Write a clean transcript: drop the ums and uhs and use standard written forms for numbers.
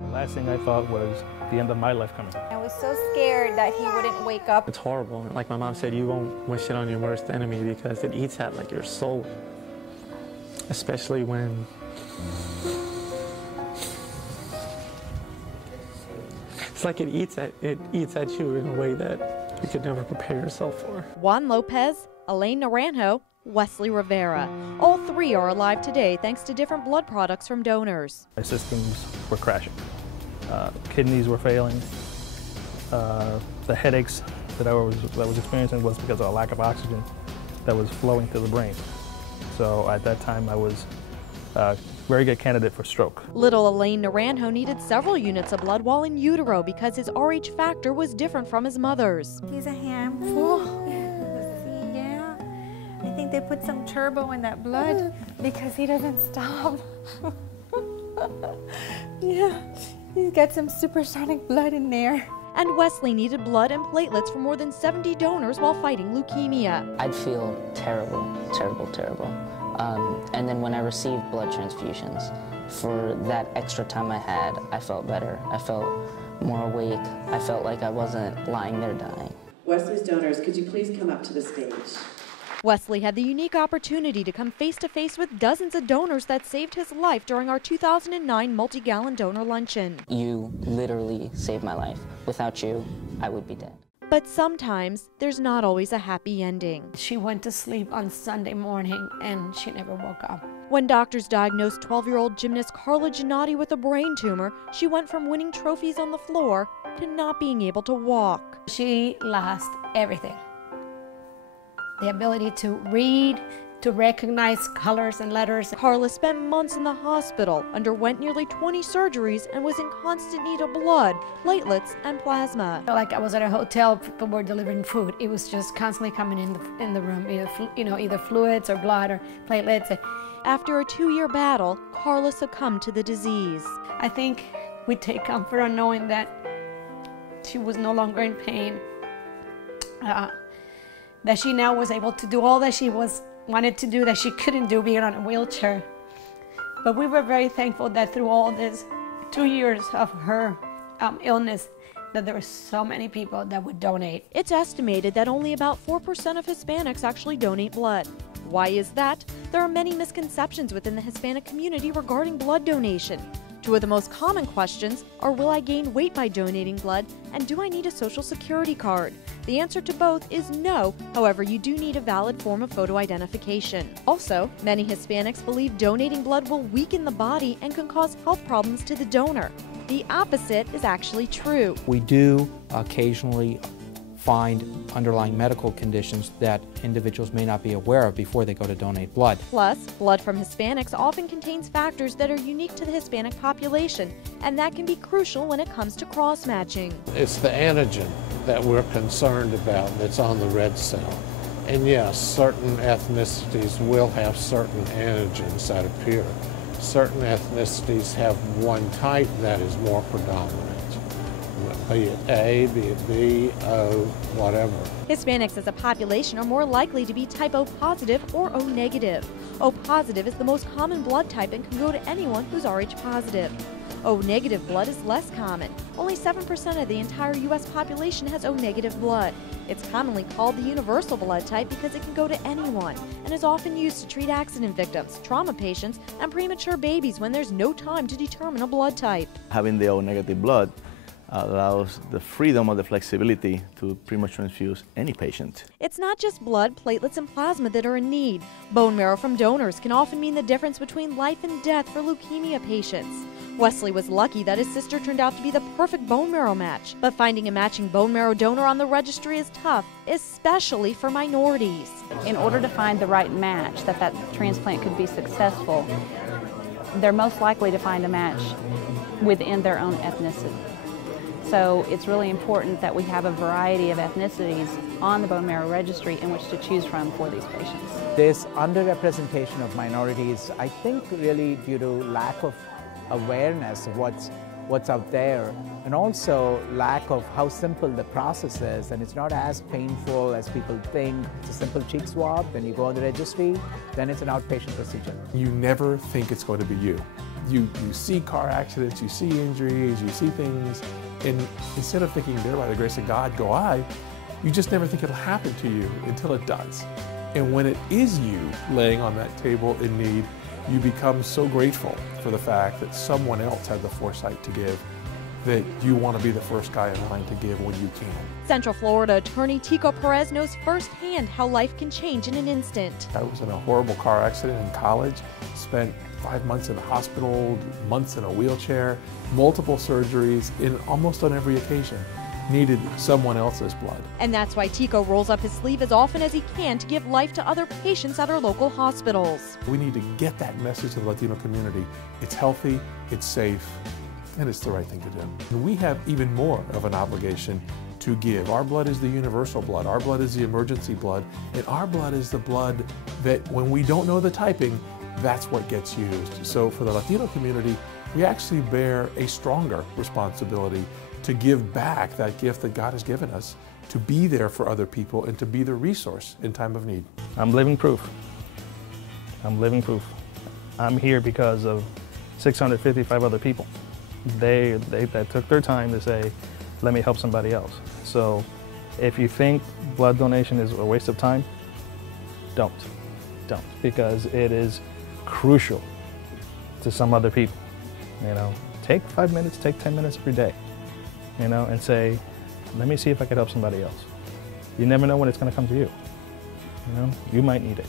The last thing I thought was the end of my life coming. I was so scared that he wouldn't wake up. It's horrible. Like my mom said, you won't wish it on your worst enemy because it eats at like your soul. Especially when it's like it eats at you in a way that you could never prepare yourself for. Juan Lopez, Elaine Naranjo, Wesley Rivera. All three are alive today thanks to different blood products from donors. My systems were crashing. Kidneys were failing. The headaches that I was experiencing was because of a lack of oxygen that was flowing to the brain. So at that time I was a very good candidate for stroke. Little Elaine Naranjo needed several units of blood while in utero because his Rh factor was different from his mother's. He's a handful. See, yeah. I think they put some turbo in that blood because he doesn't stop. Yeah, he's got some supersonic blood in there. And Wesley needed blood and platelets from more than 70 donors while fighting leukemia. I'd feel terrible, terrible, terrible. And then when I received blood transfusions, for that extra time I had, I felt better. I felt more awake. I felt like I wasn't lying there dying. Wesley's donors, could you please come up to the stage? Wesley had the unique opportunity to come face-to-face with dozens of donors that saved his life during our 2009 multi-gallon donor luncheon. You literally saved my life. Without you, I would be dead. But sometimes there's not always a happy ending. She went to sleep on Sunday morning and she never woke up. When doctors diagnosed 12-year-old gymnast Carla Gennady with a brain tumor, she went from winning trophies on the floor to not being able to walk. She lost everything. The ability to read, to recognize colors and letters. Carla spent months in the hospital, underwent nearly 20 surgeries, and was in constant need of blood, platelets, and plasma. Like I was at a hotel, people were delivering food. It was just constantly coming in the room, either fluids or blood or platelets. After a 2-year battle, Carla succumbed to the disease. I think we take comfort on knowing that she was no longer in pain, that she now was able to do all that she wanted to do that she couldn't do being on a wheelchair. But we were very thankful that through all this 2 years of her illness, that there were so many people that would donate. It's estimated that only about 4% of Hispanics actually donate blood. Why is that? There are many misconceptions within the Hispanic community regarding blood donation. Two of the most common questions are, will I gain weight by donating blood, and do I need a social security card? The answer to both is no, however you do need a valid form of photo identification. Also, many Hispanics believe donating blood will weaken the body and can cause health problems to the donor. The opposite is actually true. We do occasionally find underlying medical conditions that individuals may not be aware of before they go to donate blood. Plus, blood from Hispanics often contains factors that are unique to the Hispanic population, and that can be crucial when it comes to cross-matching. It's the antigen that we're concerned about that's on the red cell. And yes, certain ethnicities will have certain antigens that appear. Certain ethnicities have one type that is more predominant. Be it A, be it B, O, whatever. Hispanics as a population are more likely to be type O positive or O negative. O positive is the most common blood type and can go to anyone who's Rh positive. O negative blood is less common. Only 7% of the entire U.S. population has O negative blood. It's commonly called the universal blood type because it can go to anyone and is often used to treat accident victims, trauma patients, and premature babies when there's no time to determine a blood type. Having the O negative blood allows the freedom or the flexibility to pretty much transfuse any patient. It's not just blood, platelets, and plasma that are in need. Bone marrow from donors can often mean the difference between life and death for leukemia patients. Wesley was lucky that his sister turned out to be the perfect bone marrow match, but finding a matching bone marrow donor on the registry is tough, especially for minorities. In order to find the right match, that transplant could be successful, they're most likely to find a match within their own ethnicity. So it's really important that we have a variety of ethnicities on the bone marrow registry in which to choose from for these patients. This underrepresentation of minorities, I think really due to lack of awareness of what's out there, and also lack of how simple the process is, and it's not as painful as people think. It's a simple cheek swab, then you go on the registry, then it's an outpatient procedure. You never think it's going to be you. You see car accidents, you see injuries, you see things, and instead of thinking, there by the grace of God go I, you just never think it'll happen to you until it does. And when it is you laying on that table in need, you become so grateful for the fact that someone else had the foresight to give, that you want to be the first guy in line to give when you can. Central Florida attorney Tico Perez knows firsthand how life can change in an instant. I was in a horrible car accident in college, spent 5 months in the hospital, months in a wheelchair, multiple surgeries, almost on every occasion. Needed someone else's blood. And that's why Tico rolls up his sleeve as often as he can to give life to other patients at our local hospitals. We need to get that message to the Latino community. It's healthy, it's safe, and it's the right thing to do. And we have even more of an obligation to give. Our blood is the universal blood. Our blood is the emergency blood. And our blood is the blood that when we don't know the typing, that's what gets used. So for the Latino community, we actually bear a stronger responsibility to give back that gift that God has given us, to be there for other people and to be the resource in time of need. I'm living proof. I'm living proof. I'm here because of 655 other people. That took their time to say, let me help somebody else. So if you think blood donation is a waste of time, don't, because it is crucial to some other people. You know, take 5 minutes, take 10 minutes every day, you know, and say, let me see if I can help somebody else. You never know when it's going to come to you. You know, you might need it.